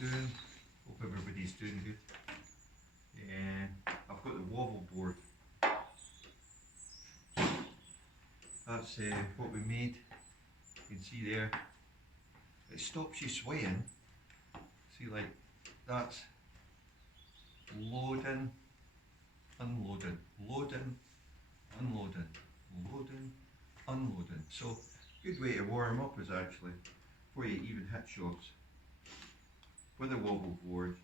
doing? Hope everybody's doing good. I've got the wobble board. That's what we made. You can see there. It stops you swaying. See, like that's loading, unloading, loading, unloading, loading, unloading. So good way to warm up is actually before you even hit shots with a wobble board.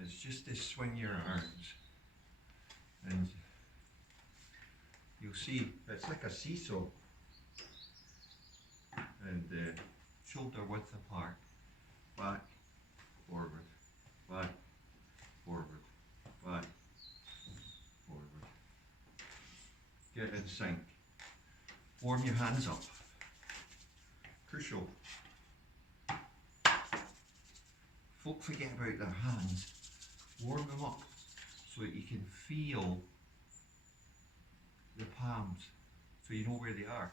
It's just to swing your arms, and you'll see it's like a seesaw, and shoulder width apart, back, forward, back, forward, back, forward. Get in sync. Warm your hands up. Crucial. Folk forget about their hands. Warm them up so that you can feel the palms, so you know where they are.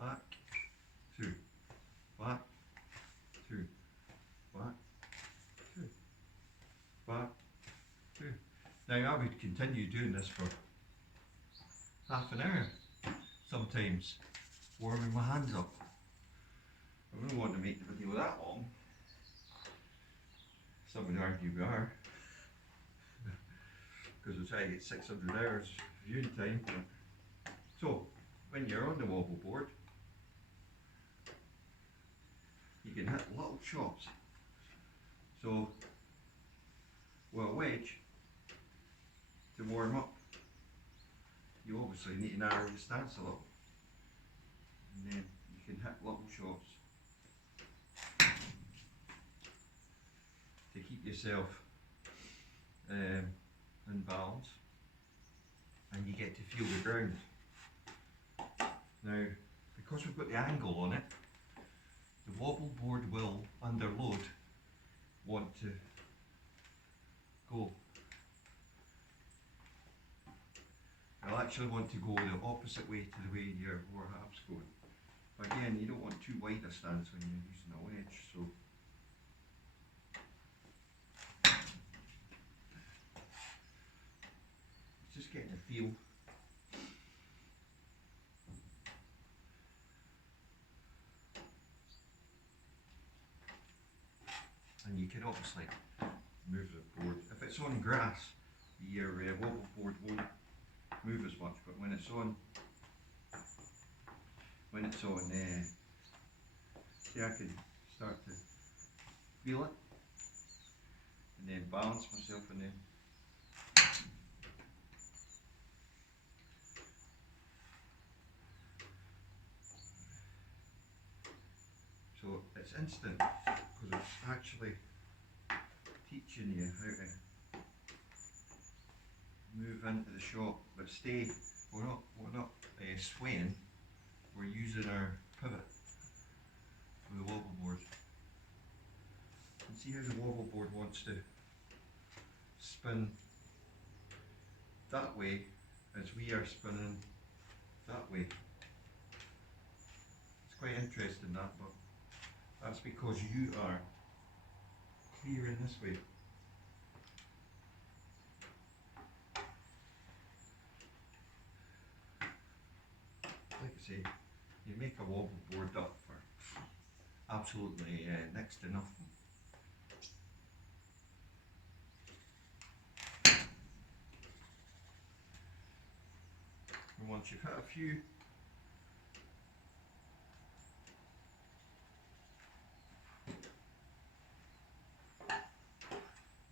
Back, two, back, two, back, two, back, two. Now I would continue doing this for half an hour, sometimes, warming my hands up. I wouldn't want to make the video that long. Some would argue we are, because we're trying to get 600 hours viewing time. So, when you're on the wobble board, you can hit little chops. So, with a wedge, to warm up, you obviously need to narrow the stance a little. And then you can hit little shots to keep yourself in balance, and you get to feel the ground. Now, because we've got the angle on it, the wobble board will, under load, want to go. I'll actually want to go the opposite way to the way your lower half's going. But again, you don't want too wide a stance when you're using a wedge, so it's just getting a feel. And you can obviously move the board. If it's on grass, your wobble board won't move as much, but when it's on, see, I can start to feel it, and then balance myself, and then so it's instant, because it's actually teaching you how to move into the shot, but stay. We're not swaying. We're using our pivot with the wobble board. You can see how the wobble board wants to spin that way as we are spinning that way. It's quite interesting that, but that's because you are clearing this way. Like I say, you make a wobble board up for absolutely next to nothing. And once you've hit a few,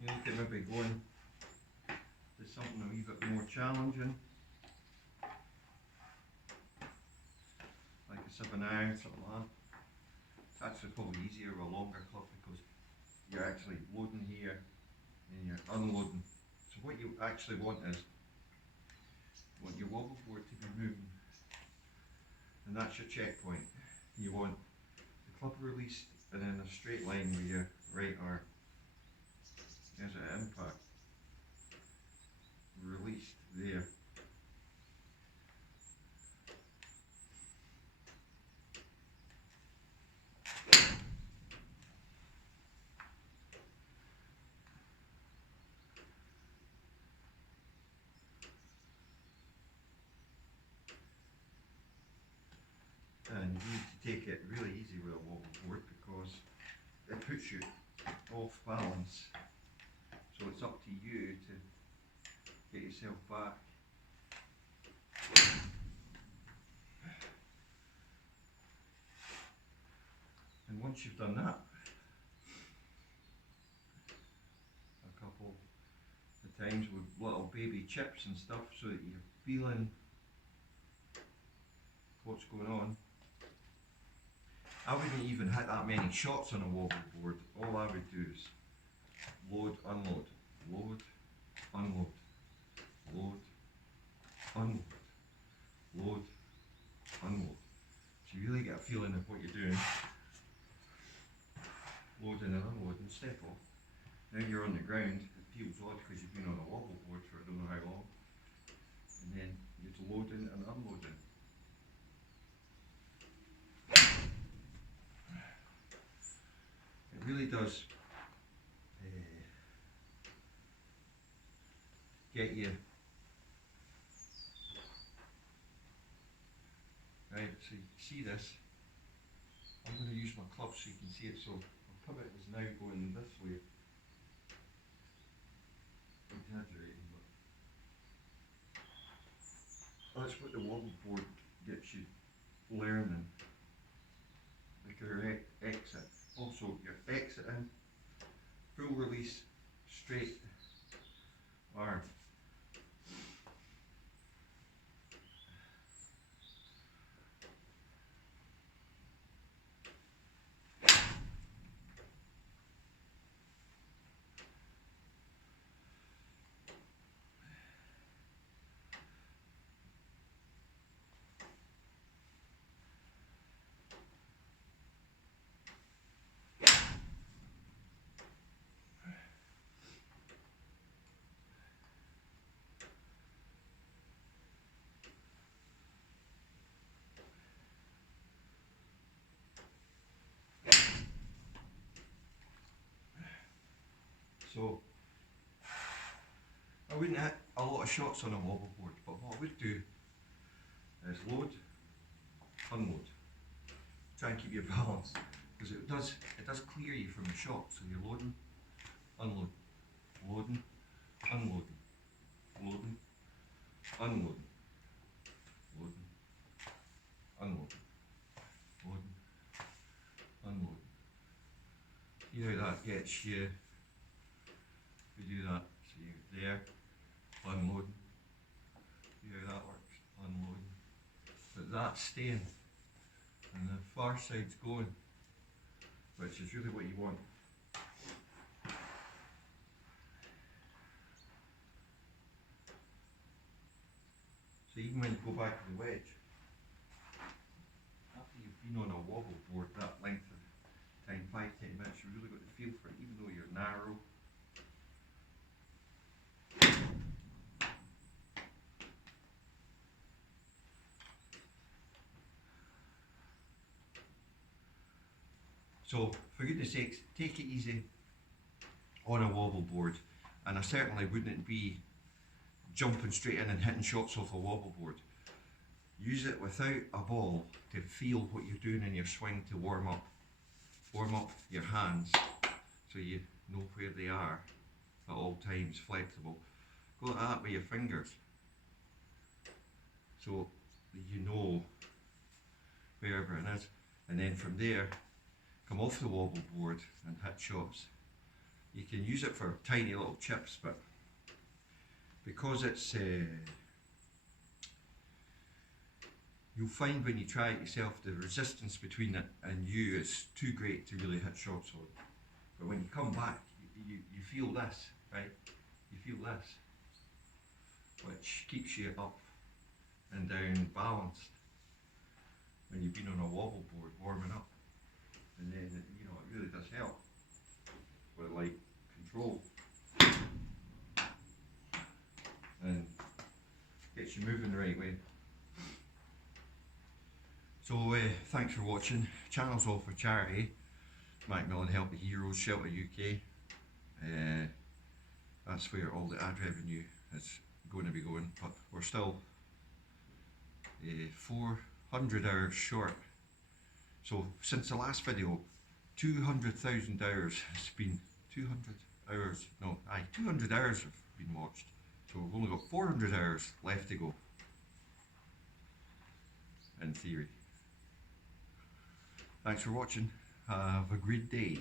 you can maybe go in to something a wee bit more challenging, like a 7-iron, something like that. It's actually probably easier with a longer club because you're actually loading here and you're unloading. So what you actually want is, you want your wobble board to be moving, and that's your checkpoint. You want the club released and in a straight line with your right arm. There's an impact. Released there. And you need to take it really easy with a wobble board because it puts you off balance. So it's up to you to get yourself back. And once you've done that a couple of times with little baby chips and stuff so that you're feeling what's going on. I wouldn't even hit that many shots on a wobble board. All I would do is load, unload, load, unload, load, unload, load, unload. So you really get a feeling of what you're doing. Loading and unloading, step off. Now you're on the ground. It feels odd because you've been on a wobble board for I don't know how long. And then you're loading and unloading. It really does get you. Right, so you can see this. I'm going to use my club so you can see it. So my pivot is now going this way. Exaggerating, but that's what the wobble board gets you learning. Like your exit. Also, your exit in, full release, straight arm. So, I wouldn't hit a lot of shots on a wobble board, but what I would do is load, unload. Try and keep your balance, because it does clear you from the shot. So you're loading, unloading, loading, unloading, loading, unloading, loading, unloading, loading, unloading. See how that gets you. We do that, so you're there, unloading. See how that works, unloading. But that's staying, and the far side's going, which is really what you want. So even when you go back to the wedge, after you've been on a wobble board that length of time, 5-10 minutes, you really got the feel for it, even though you're narrow. So, for goodness sakes, take it easy on a wobble board, and I certainly wouldn't be jumping straight in and hitting shots off a wobble board. Use it without a ball to feel what you're doing in your swing to warm up. Warm up your hands so you know where they are at all times, flexible. Go like that with your fingers so you know wherever it is, and then from there come off the wobble board and hit shots. You can use it for tiny little chips, but because it's you'll find when you try it yourself the resistance between it and you is too great to really hit shots on. But when you come back, you feel this, right? You feel this, which keeps you up and down balanced when you've been on a wobble board warming up. And then, you know, it really does help with like control and gets you moving the right way. So thanks for watching. Channel's all for charity. Macmillan Help the Heroes, Shelter UK. That's where all the ad revenue is going to be going, but we're still 400 hours short So since the last video, 200,000 hours has been, 200 hours, no, 200 hours have been watched. So we've only got 400 hours left to go, in theory. Thanks for watching. Have a great day.